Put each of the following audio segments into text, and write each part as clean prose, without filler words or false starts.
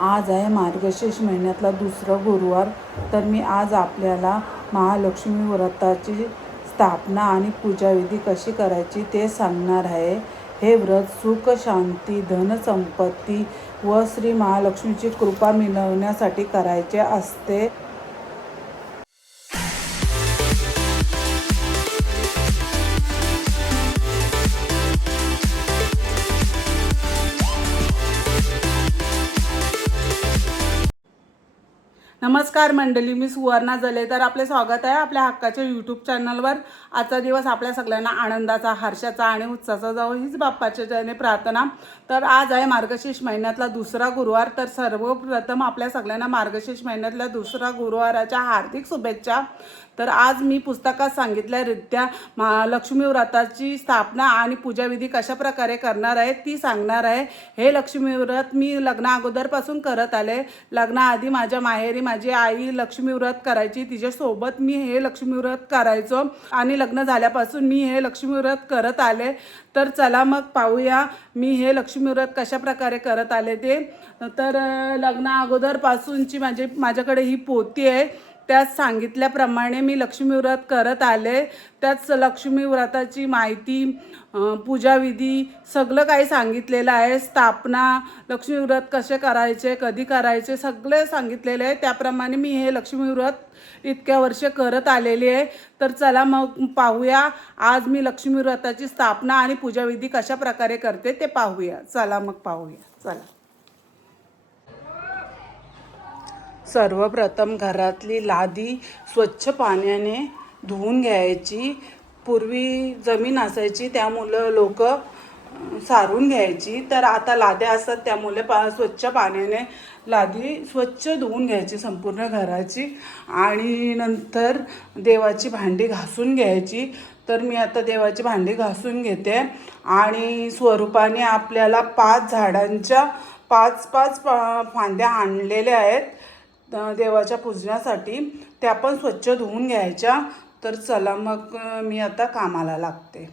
आज आहे मार्गशीर्ष महिन्यातला दुसरा गुरुवार. तर मी आज आपल्याला महालक्ष्मी व्रताची स्थापना आणि पूजाविधी कशी करायची ते सांगणार आहे. हे व्रत सुख, शांती, धनसंपत्ती व श्री महालक्ष्मीची कृपा मिळवण्यासाठी करायचे असते. नमस्कार मंडळी, मी सुवर्णा जले. तर आपले स्वागत आहे आपल्या हक्काच्या यूट्यूब चॅनलवर. आजचा दिवस आपल्या सगळ्यांना आनंदाचा, हर्षाचा आणि उत्साहाचा जावो हीच बाप्पाच्या चरणी प्रार्थना. तर आज आहे मार्गशीर्ष महिन्यातला दुसरा गुरुवार. तर सर्वप्रथम आपल्या सगळ्यांना मार्गशीर्ष महिन्यातल्या दुसरा गुरुवाराच्या हार्दिक शुभेच्छा. तर आज मी पुस्तकात सांगितल्यारीत्या महालक्ष्मी व्रताची स्थापना आणि पूजाविधी कशा प्रकारे करणार आहे ती सांगणार आहे. हे लक्ष्मी व्रत मी लग्ना अगोदरपासून करत आले. लग्नाआधी माझ्या माहेरी माझी आई लक्ष्मी व्रत करायची, तिच्यासोबत मी हे लक्ष्मी व्रत करायचो आणि लग्न झाल्यापासून मी हे लक्ष्मी व्रत करत आले. तर चला मग पाहूया मी हे लक्ष्मी व्रत कशा प्रकारे करत आले ते. तर लग्ना अगोदरपासूनची माझ्याकडे ही पोथी आहे. त्यात सांगितल्याप्रमाणे मी लक्ष्मी व्रत करत आले. त्याच लक्ष्मी व्रताची माहिती, पूजाविधी सगळं काही सांगितलेलं आहे. स्थापना, लक्ष्मी व्रत कसे करायचे, कधी करायचे सगळे सांगितलेले आहे. त्याप्रमाणे मी हे लक्ष्मी व्रत इतक्या वर्ष करत आलेली आहे. तर चला मग पाहूया आज मी लक्ष्मी व्रताची स्थापना आणि पूजाविधी कशा प्रकारे करते ते पाहूया. चला मग पाहूया. चला. सर्वप्रथम घरातली लादी स्वच्छ पाण्याने धुवून घ्यायची. पूर्वी जमीन असायची त्यामुळे लोक सारून घ्यायची. तर आता लाद्या असतात त्यामुळे स्वच्छ पाण्याने लादी स्वच्छ धुवून घ्यायची संपूर्ण घराची. आणि नंतर देवाची भांडी घासून घ्यायची. तर मी आता देवाची भांडी घासून घेते. आणि स्वरूपाने आपल्याला 5 झाडांच्या 5 फांद्या आणलेल्या आहेत देवाच्या पूजनासाठी. त्या पण स्वच्छ धुवून घ्यायच्या. तर चला मग मी आता कामाला लागते.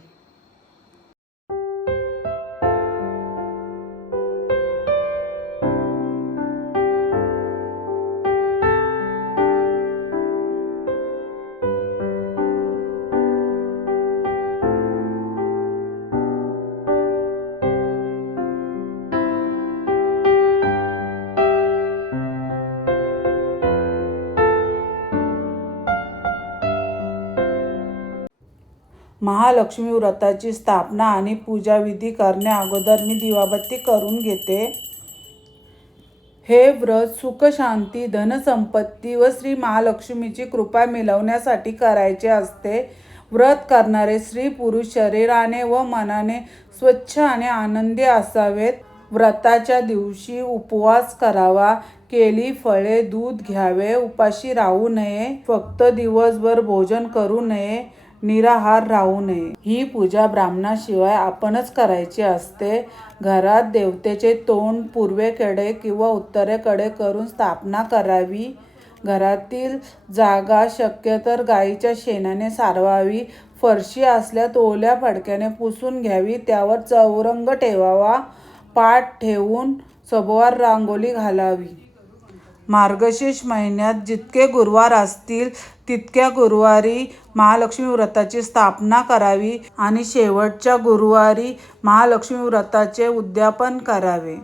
महालक्ष्मी व्रताची स्थापना आणि पूजाविधी करण्या अगोदर मी दिवाबत्ती करून घेते. हे व्रत सुख, शांती, धनसंपत्ती व श्री महालक्ष्मीची कृपा मिळवण्यासाठी करायचे असते. व्रत करणारे स्त्री पुरुष शरीराने व मनाने स्वच्छ आणि आनंदी असावेत. व्रताच्या दिवशी उपवास करावा. केळी, फळे, दूध घ्यावे. उपाशी राहू नये. फक्त दिवसभर भोजन करू नये. निराहार राहू नये. ही पूजा ब्राह्मणाशिवाय आपणच करायची असते. घरात देवतेचे तोंड पूर्वेकडे किंवा उत्तरेकडे करून स्थापना करावी. घरातील जागा शक्यतर गाईच्या शेणाने सारवावी. फरशी असल्यास ओल्या फडक्याने पुसून घ्यावी. त्यावर चौरंग ठेवावा. पाट ठेवून सभोवार रांगोळी घालावी. मार्गशीर्ष महिन्यात जितके गुरुवार असतील तितक्या गुरुवारी महालक्ष्मी व्रताची स्थापना करावी आणि शेवटच्या गुरुवारी महालक्ष्मी व्रताचे उद्यापन करावे.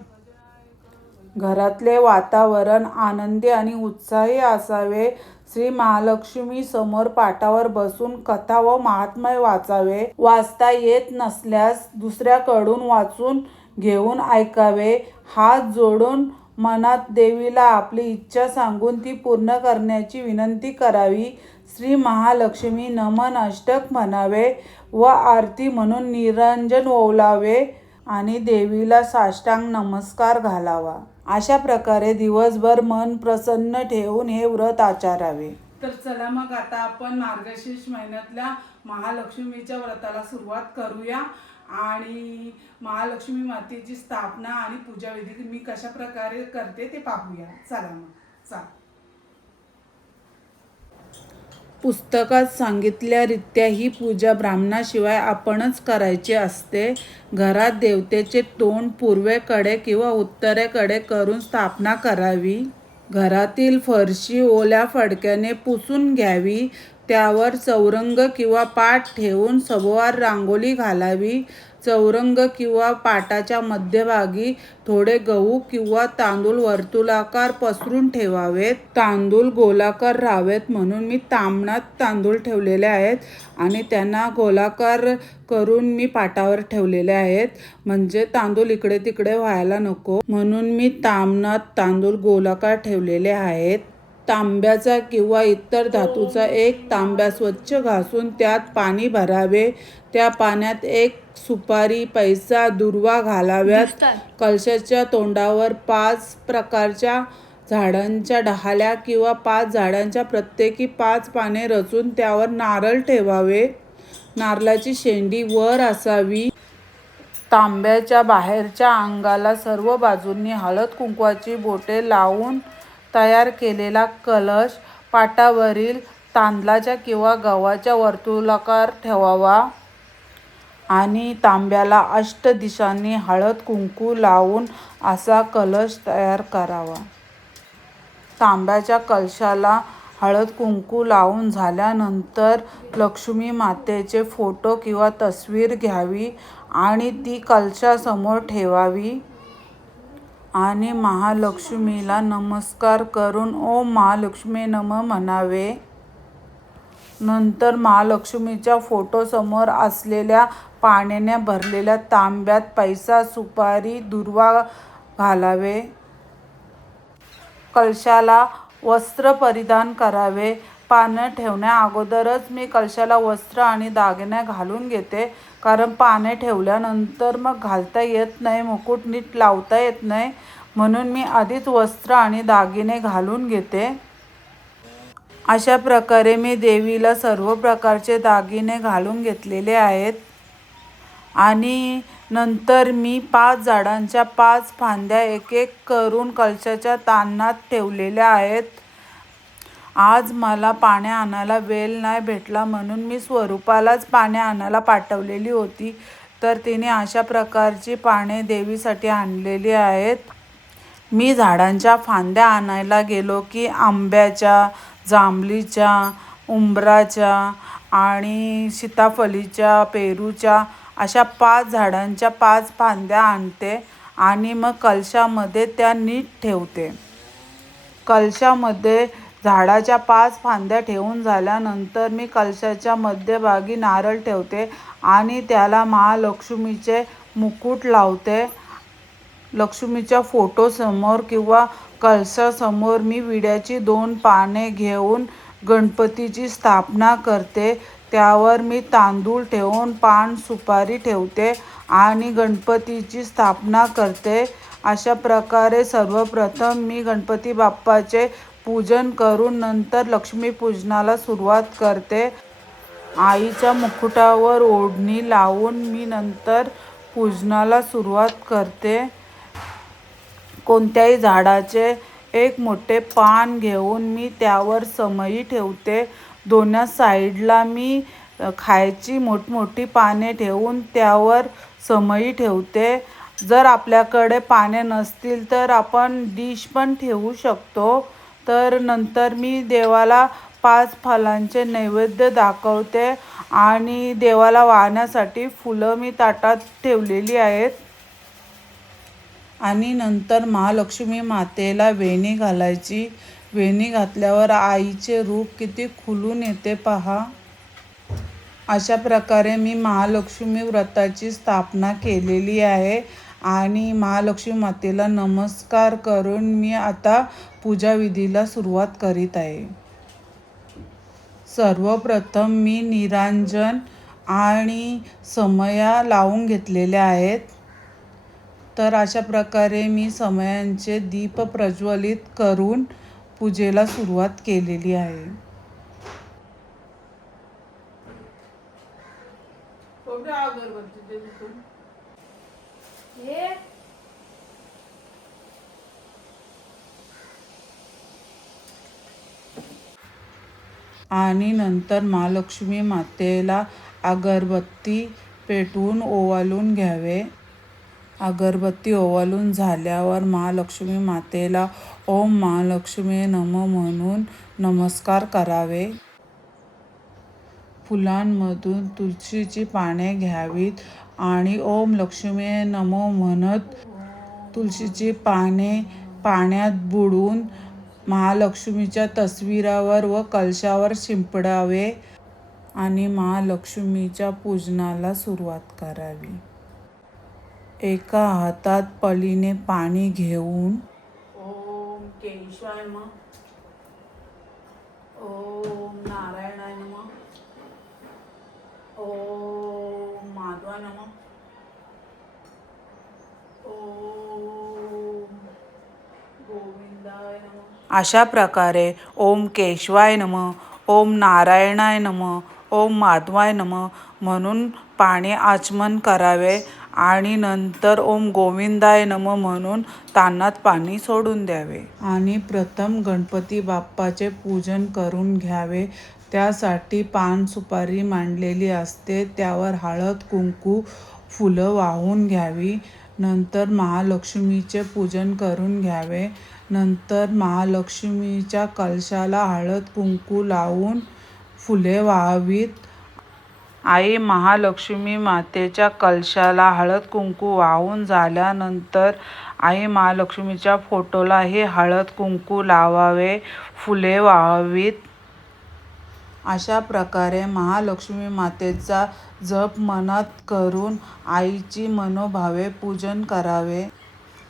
घरातले वातावरण आनंदी आणि उत्साही असावे. श्री महालक्ष्मी समोर पाटावर बसून कथा व महात्म्य वाचावे. वाचता येत नसल्यास दुसऱ्याकडून वाचून घेऊन ऐकावे. हात जोडून मनात देवीला आपली इच्छा सांगून ती पूर्ण करण्याची विनंती करावी. श्री महालक्ष्मी नमन अष्टक म्हणावे व आरती म्हणून निरंजन ओवाळावे आणि देवीला साष्टांग नमस्कार घालावा. अशा प्रकारे दिवसभर मन प्रसन्न ठेवून हे व्रत आचरावे. तर चला मग आता आपण मार्गशीर्ष महिन्यातल्या महालक्ष्मीच्या व्रताला सुरुवात करूया. आणि महालक्ष्मी मातेची स्थापना आणि पूजाविधी मी कशा प्रकारे करते ते पाहूया. चला मग. पुस्तकात सांगितल्यारीत्या ही पूजा ब्राह्मणाशिवाय आपणच करायची असते. घरात देवतेचे तोंड पूर्वेकडे किंवा उत्तरेकडे करून स्थापना करावी. घरातील फरशी ओल्या फडक्याने पुसून घ्यावी. त्यावर चौरंग किंवा पाट ठेवून सभोवार रांगोळी घालावी. चौरंग किंवा पाटाच्या मध्यभागी थोडे गहू किंवा तांदूळ वर्तुळाकार पसरून ठेवावेत. तांदूळ गोलाकार राहावेत म्हणून मी ताम्हणात तांदूळ ठेवलेले आहेत आणि त्यांना गोलाकार करून मी पाटावर ठेवलेले आहेत, म्हणजे तांदूळ इकडे तिकडे व्हायला नको म्हणून मी ताम्हणात तांदूळ गोलाकार ठेवलेले आहेत. तांब्याचा किंवा इतर धातूचा एक तांब्या स्वच्छ घासून त्यात पाणी भरावे. त्या पाण्यात एक सुपारी, पैसा, दुर्वा घालाव्यात. कलशाच्या तोंडावर 5 प्रकारच्या झाडांच्या डहाळ्या किंवा 5 झाडांच्या प्रत्येकी 5 पाने रचून त्यावर नारळ ठेवावे. नारळाची शेंडी वर असावी. तांब्याच्या बाहेरच्या अंगाला सर्व बाजूंनी हळद कुंकवाची बोटे लावून तयार केलेला कलश पाटावरील तांदळाच्या किंवा गव्हाच्या वर्तुळाकार ठेवावा आणि तांब्याला अष्टदिशांनी हळद कुंकू लावून असा कलश तयार करावा. तांब्याच्या कलशाला हळद कुंकू लावून झाल्यानंतर लक्ष्मी मातेचे फोटो किंवा तस्वीर घ्यावी आणि ती कलशासमोर ठेवावी आणि महालक्ष्मीला नमस्कार करून ओम महालक्ष्मी नमः म्हणावे. नंतर महालक्ष्मीच्या फोटोसमोर असलेल्या पाण्याने भरलेल्या तांब्यात पैसा, सुपारी, दुर्वा घालावे. कलशाला वस्त्र परिधान करावे. पाने ठेवण्या अगोदरच मी कलशाला वस्त्र आणि दागिने घालून घेते, कारण पाने ठेवल्यानंतर मग घालता येत नाही, मुकुट नीट लावता येत नाही, म्हणून मी आधीच वस्त्र आणि दागिने घालून घेते. अशा प्रकारे मी देवीला सर्व प्रकारचे दागिने घालून घेतलेले आहेत आणि नंतर मी 5 झाडांच्या 5 फांद्या एक एक करून कलशाच्या तानात ठेवलेल्या आहेत. आज मला पाणी आणायला वेळ नाही भेटला म्हणून मी स्वरूपालाच पाणी आणायला पाठवलेली होती, तर तिने अशा प्रकारची पाने देवीसाठी आणलेली आहेत. मी झाडांच्या फांद्या आणायला गेलो की आंब्याच्या, जांभळीच्या, उंबराच्या आणि सीताफळीच्या, पेरूच्या अशा 5 झाडांच्या 5 फांद्या आणते आणि मग कलशामध्ये त्या नीट ठेवते. कलशामध्ये झाडाच्या 5 फांद्या ठेवून झाल्यानंतर मी कलशाच्या मध्यभागी नारळ ठेवते आणि त्याला महालक्ष्मीचे मुकुट लावते. लक्ष्मीच्या फोटोसमोर किंवा कलशासमोर मी विड्याची 2 पाने घेऊन गणपतीची स्थापना करते. त्यावर मी तांदूळ ठेवून पान, सुपारी ठेवते आणि गणपतीची स्थापना करते. अशा प्रकारे सर्वप्रथम मी गणपती बाप्पाचे पूजन करून नंतर लक्ष्मीपूजनाला सुरुवात करते. आईच्या मुकुटावर ओढणी लावून मी नंतर पूजनाला सुरुवात करते. कोणत्याही झाडाचे एक मोठे पान घेऊन मी त्यावर समई ठेवते. दोन्ही साईडला मी खायची मोठमोठी पाने ठेवून त्यावर समई ठेवते. जर आपल्याकडे पाने नसतील तर आपण डिश पण ठेवू शकतो. तर नंतर मी देवाला 5 फळांचे नैवेद्य दाखवते आणि देवाला वाहण्यासाठी फुलं मी ताटात ठेवलेली आहेत आणि नंतर महालक्ष्मी मातेला वेणी घालायची. वेणी घातल्यावर आईचे रूप किती खुलून येते पहा. अशा प्रकारे मी महालक्ष्मी व्रताची स्थापना केलेली आहे आणि महालक्ष्मी मातेला नमस्कार करून मी आता पूजाविधीला सुरुवात करीत आहे. सर्वप्रथम मी निरांजन आणि समया लावून घेतलेल्या आहेत. तर अशा प्रकारे मी समयांचे दीप प्रज्वलित करून पूजेला सुरुवात केलेली आहे. आणि नंतर महालक्ष्मी मातेला अगरबत्ती पेटवून ओवाळून घ्यावे. अगरबत्ती ओवाळून झाल्यावर महालक्ष्मी मातेला ओम महालक्ष्मी नमः म्हणून नमस्कार करावे. फुलांमधून तुळशीची पाने घ्यावीत आणि ओम लक्ष्मी नमो म्हणत तुळशीची पाने पाण्यात बुडवून महालक्ष्मीच्या तस्वीरावर व कलशावर शिंपडावे आणि महालक्ष्मीच्या पूजनाला सुरुवात करावी. एका हातात पळीने पाणी घेऊन ओम केशवाय नमः, ओम नारायणाय नमः, ओम माधवाय नमः, ओम गोविंदाय नमः अशा प्रकारे ओम केशवाय नमः, ओम नारायणाय नमः, ओम माधवाय नमः म्हणून पाणी आचमन करावे आणि नंतर ओम गोविंदाय नमः म्हणून तान्हात पाणी सोडून द्यावे. आणि प्रथम गणपती बाप्पाचे पूजन करून घ्यावे. त्यासाठी पान सुपारी मांडलेली असते, त्यावर हळद कुंकू फुलं वाहून घ्यावी. नंतर महालक्ष्मीचे पूजन करून घ्यावे. नंतर महालक्ष्मीच्या कलशाला हळद कुंकू लावून फुले वाहावीत. आई महालक्ष्मी मातेच्या कलशाला हळद कुंकू वाहून झाल्यानंतर आई महालक्ष्मीच्या फोटोलाही हळद कुंकू लावावे, फुले वाहावीत. अशा प्रकारे महालक्ष्मी मातेचा जप मनात करून आईची मनोभावे पूजन करावे.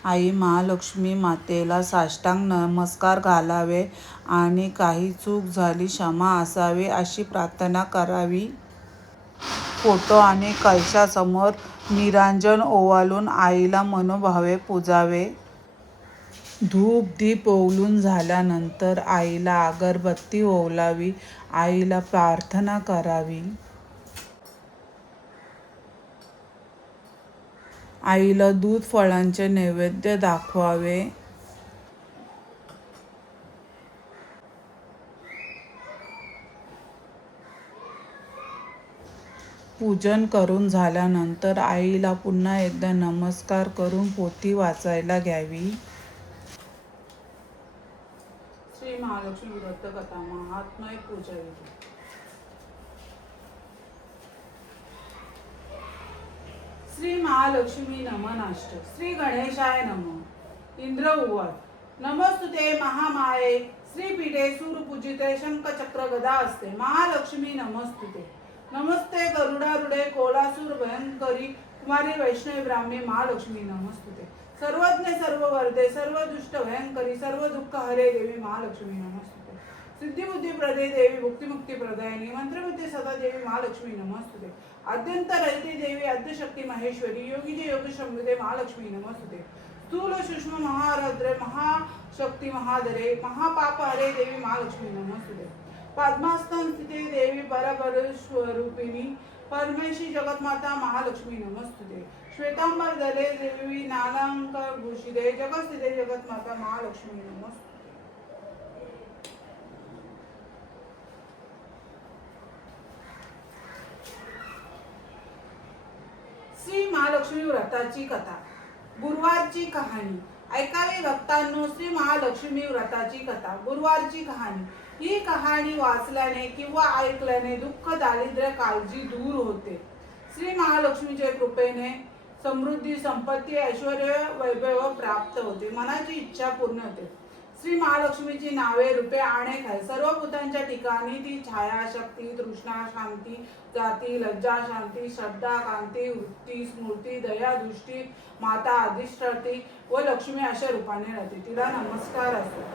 आई महालक्ष्मी मातेला साष्टांग नमस्कार घालावे आणि काही चूक झाली क्षमा असावी अशी प्रार्थना करावी. फोटो आणि कलशासमोर निरांजन ओवाळून आईला मनोभावे पूजावे. धूप दीप ओवाळून झाल्यानंतर आईला अगरबत्ती ओवाळावी, आईला प्रार्थना करावी. आईला दूध फळांचे नैवेद्य दाखवावे. पूजन करून झाल्यानंतर आईला पुन्हा एकदा नमस्कार करून पोथी वाचायला घ्यावी. श्री महालक्ष्मी व्रत कथा महात्म्य पूजाविधी. श्री महालक्ष्मी नमनाष्ट. श्री गणेशाय नमः. इंद्र उवाच, नमस्तुते महामाये श्रीपीठे सूरपूजिते शंखचक्र गदा असते महालक्ष्मी नमस्तुते. नमस्ते गरुडारूढे कोलासूर भयंकरी कुमारी वैष्णवी ब्राह्मी महालक्ष्मी नमस्तुते. सर्वज्ञ सर्व वरदे सर्व दुष्ट भयंकरी सर्व दुःख हरे देवी महालक्ष्मी नमस्तुते. सिद्धिबुद्धी प्रदे देवी भुक्तिमुक्ती प्रदायिनी मंत्रबुद्धी सदा देवी महालक्ष्मी नमस्तुते. अद्यंत रहिते देवी आद्यशक्ती महेश्वरी योगीजे योग शंभुदे महालक्ष्मी नमस्तुते. स्थूल सूक्ष्म महारद्रे महाशक्ती महादरे महापाप हरे देवी महालक्ष्मी नमस्तुते. पद्मासन स्थिते देवी बराबर स्वरूपिणी परमेशी जगतमाता महालक्ष्मी नमस्तुते. श्वेतांबर दले देवी नानांकर भूषिते जगस्थिते जगतमाता महालक्ष्मी नमस्तुते. श्री महालक्ष्मी व्रताची कथा. गुरुवारची कहाणी. ऐकावे भक्तांनो श्री महालक्ष्मी व्रताची कथा. गुरुवारची कहाणी. ही कहाणी वाचल्याने किंवा ऐकल्याने दुःख दारिद्र्य काळजी दूर होते. श्री महालक्ष्मीच्या कृपेने समृद्धी संपत्ती ऐश्वर्य वैभव प्राप्त होते. मनाची इच्छा पूर्ण होते. श्री महालक्ष्मीची नावे रूपे अनेक आहेत. सर्व भूतांच्या ठिकाणी ती छाया शक्ती तृष्णा शांती जाती लज्जा शांती श्रद्धा कांती वृत्ती स्मृती दया दृष्टी माता अधिष्ठाती व लक्ष्मी अशा रूपाने राहते. तिला नमस्कार असतो.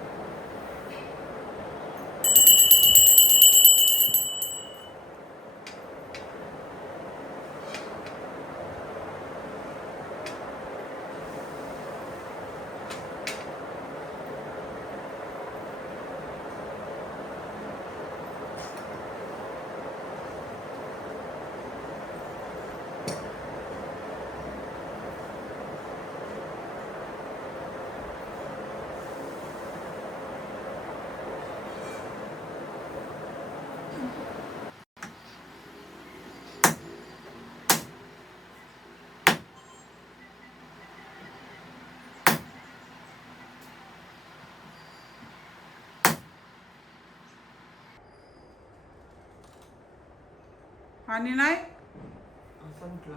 पाणी नाही असं म्हटलं.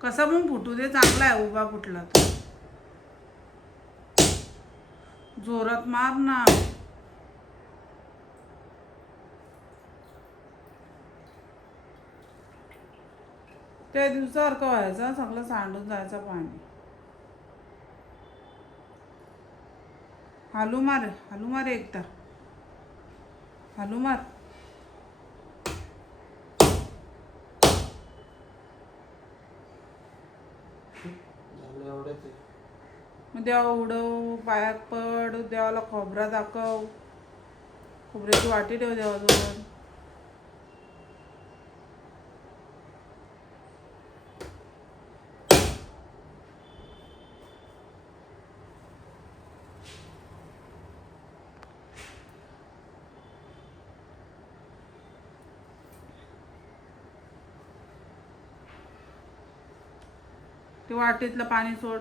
कसा पण फुटू दे, चांगला आहे उभा फुटला तर. जोरात मार ना. त्या दिवसासारखं व्हायचं, सगळं सांडून जायचं पाणी. हालू मार एकदा, हालू मार. झालं एवढंच आहे. मग देवा उडव, पायात पड, देवाला खोबरा दाखव, खोबऱ्याची वाटी ठेव देवाजवळ. ते वाटीतलं पाणी सोड.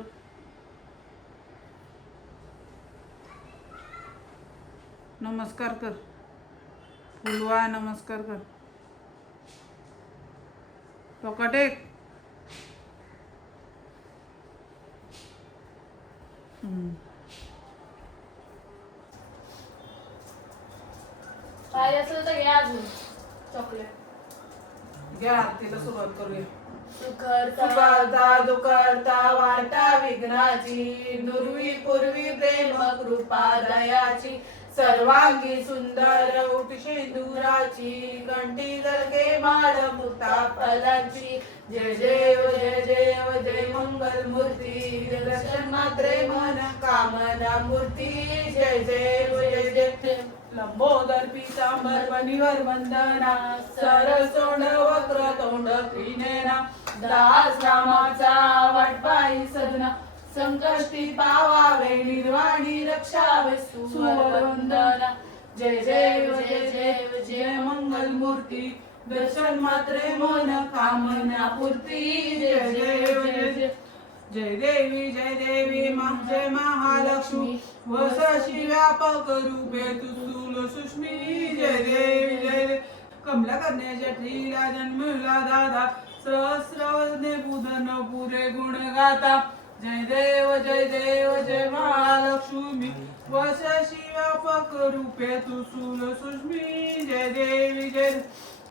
नमस्कार कर, फुलवा नमस्कार कर. टोका टेक. पाहिजे असेल तर घ्या अजून चॉकलेट. घ्या आरतीला सुरुवात करूया. सुखरता सुखरता दुखरता वार्ता विघ्नाची, दुर्वी पूर्वी प्रेम कृपा दयाची, सर्वांगी सुंदर उठशेंदुराची, कंठी जळके माळ मुक्ता फलांची. जय देव जय देव जय मंगल मूर्ती, दर्शन मात्रे मन कामना मूर्ती. जय देव जय देव. लंबोदर पीतांबर मणिवर वंदना, सरसोंड वक्र तोंड त्रिनेना, दास रामाचा वाटपाई सदना, संकष्टी पावावे निर्वाणी रक्षावे सुवरवंदना. जय देव जय देव जय मंगल मूर्ती, दर्शन मात्रे मन कामना पूर्ती. जय देव जय देव. जय देवी जय महालक्ष्मी, वसशी व्यापक रूपे तू स्थूल सुष्मी. जय देवी जय देव. कमला कन्याच्या ठेला जन्मला दादा, सहस्रवदने पूजन पुरे गुण गाता. जय देव जय महालक्ष्मी, वसशी व्यापक रूपे तू स्थूल सुष्मी. जय देवी जय देव.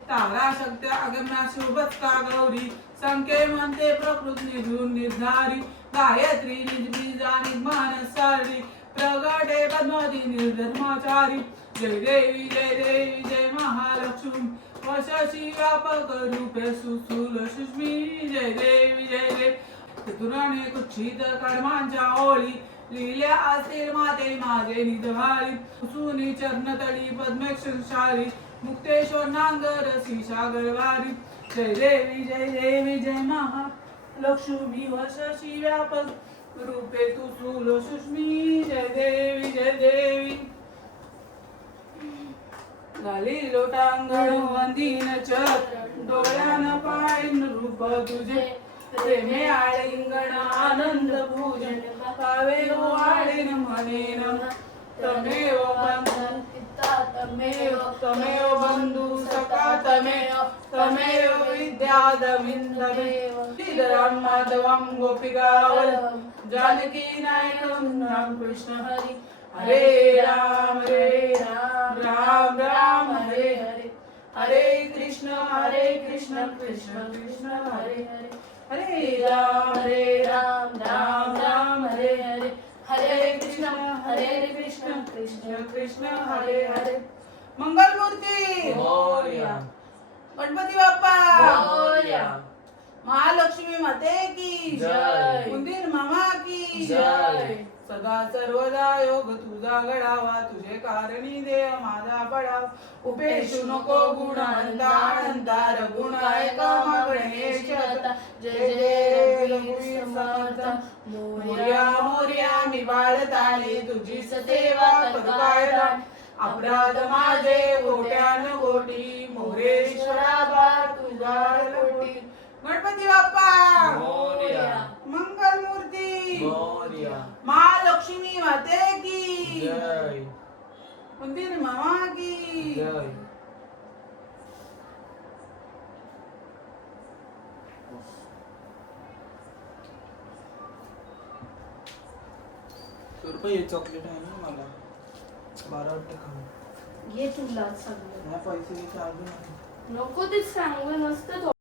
तारा शक्ती अगम्या शोभत्ता गौरी, संख्ये म्हणते प्रकृती निघून निर्धारी, गायत्री निजबीजा निर्माण सारी, प्रगटे पद्मावती निर्धर्माचारी. जय देवी जय महालक्ष्मी, वशशी व्यापक रूपे सुस्थूल सुष्मी. जय देवी जय देव. चतुराने कुच्छित कर्मांच्या ओळी, लिहिल्या असतील माते माझे निजभारी, सुनी चरणतळी पद्मेक्षशारी, मुक्तेश्वर नांगर सागरवारी. जय देवी जय महालक्ष्मी, वशशी व्यापक रूपे तू स्थूल सुष्मी. जय देवी. घाली लोटांगण वंदीन चरण, डोळ्यान पाहिन रूप तुझे, प्रेमे आलिंगण आनंद पूजन, पावे हो आळीन म्हणेन तमेव बंधन तमेव बंधू सखा तमेव विद्यादविंदमेव. श्रीधरं माधवं गोपिकावल्लभं, जानकी नायकं राम कृष्ण हरी. हरे राम राम राम हरे हरे, हरे कृष्ण कृष्ण कृष्ण हरे हरे, हरे राम राम हरे हरे, हरे कृष्ण कृष्ण कृष्ण हरे हरे. मंगल मूर्ती मोरया. गणपती बाप्पा मोरया. महालक्ष्मी माते की जय. उंदीर मामा की जय. सदा सर्वदा योग तुझा घडावा, तुझे कारणी देव माझा पडावा. उपेशू नको गुण अनंता रघुण ऐका गणेश आता. जय जय रघुवीर समर्थ, मोरया मी बाळताली, तुझी सेवा करू काय राणी. अपराध माझे गोट्यान गोटी, मोरेश्वरा बा तुझा कोटी. गणपती बाप्पा मोरया. मंगल मूर्ती मोरया. महालक्ष्मी माते की जय. उंदीर मामा की जय. पप्पा हे चॉकलेट आहे ना मला बरं वाटतं खाऊ. घे तुला सगळं. नाही पैसे घ्यायचे अजून. नको ते सांगू नसतं थोडं.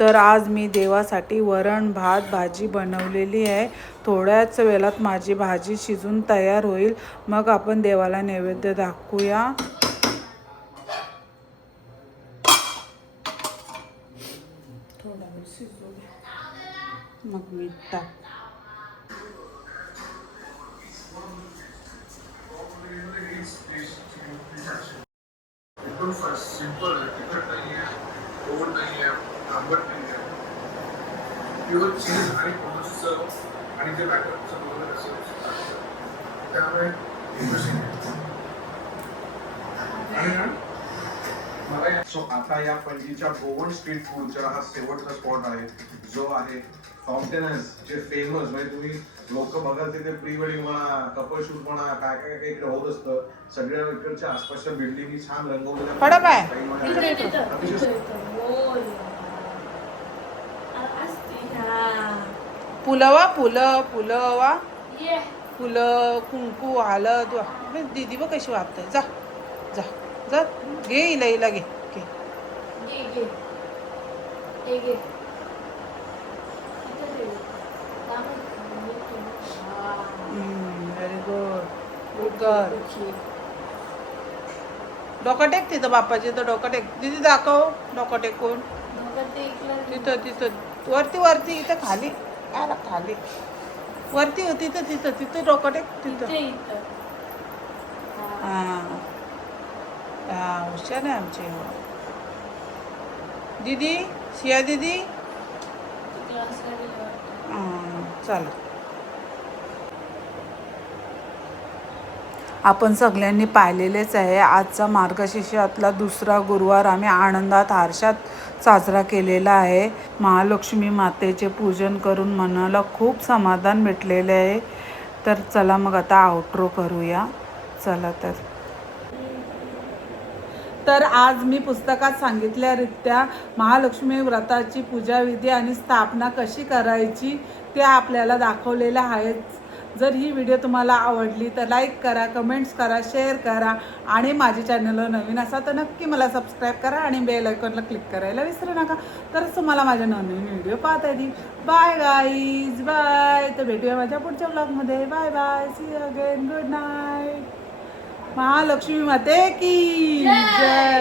तर आज मी देवासाठी वरण भात भाजी बनवलेली आहे. थोड्याच वेळात माझी भाजी शिजून तयार होईल. मग आपण देवाला नैवेद्य दाखवूया. थोडा वेळ शिजू दे. मग मीठ टाक. एकदम सिंपल आहे. तिखट नाही आहे, गोड नाही आहे, आंबट नाही आहे. प्युअर चीज आणि पॉन्सचं आणि ते बॅटरचं वगैरे असं त्यामुळे interesting आहे. आणि ना मला सो आता या पणजीच्या गोवन स्ट्रीट फूडचा हा शेवटचा स्पॉट आहे जो आहे फाउंटेनस, जे फेमस म्हणजे तुम्ही लोक बघाल तिथे प्री वेडिंग म्हणा, कपल शूट म्हणा, काय काय काय इकडे होत असतं. सगळ्या इकडच्या आसपासच्या बिल्डिंग छान रंगवलेल्या पडा पाय. इकडे पुलवा पुलवा ये फुलं कुंकू हळद दीदी बघ कशी वागते. जा जा जा घे इला घे घे. घे घे हे घे. व्हेरी गुड कर. डोकं टेक तिथं बाप्पाची तर डोकं टेक. दीदी दाखव डोकं टेकून. तिथं तिथं वरती इथं खाली आला खाली वरती होती तिथं डोकं टेक तिथं. हां हुशार आहे आमची दीदी शिया दीदी. चला आपण सगळ्यांनी पाहिलेलेच आहे. आजचा मार्गशीर्षातला दुसरा गुरुवार आम्ही आनंदात हर्षात साजरा केलेला आहे. महालक्ष्मी मातेचे पूजन करून मनाला खूप समाधान भेटलेले आहे. तर चला मग आता आउट्रो करूया. चला तर आज मी पुस्तकात सांगितल्यारीत्या महालक्ष्मी व्रताची पूजाविधी आणि स्थापना कशी करायची ते आपल्याला दाखवलेलं आहेच. जर ही व्हिडिओ तुम्हाला आवडली तर लाईक करा, कमेंट्स करा, शेअर करा आणि माझ्या चॅनलला नवीन असा तर नक्की मला सबस्क्राईब करा आणि बेल आयकॉनला क्लिक करायला विसरू नका. तरच तुम्हाला माझ्या नवीन व्हिडिओ पाहता येतील. Bye guys bye. तर भेटूया माझ्या पुढच्या ब्लॉगमध्ये. Bye bye. See you again. Good night. Mahalakshmi माते की जय.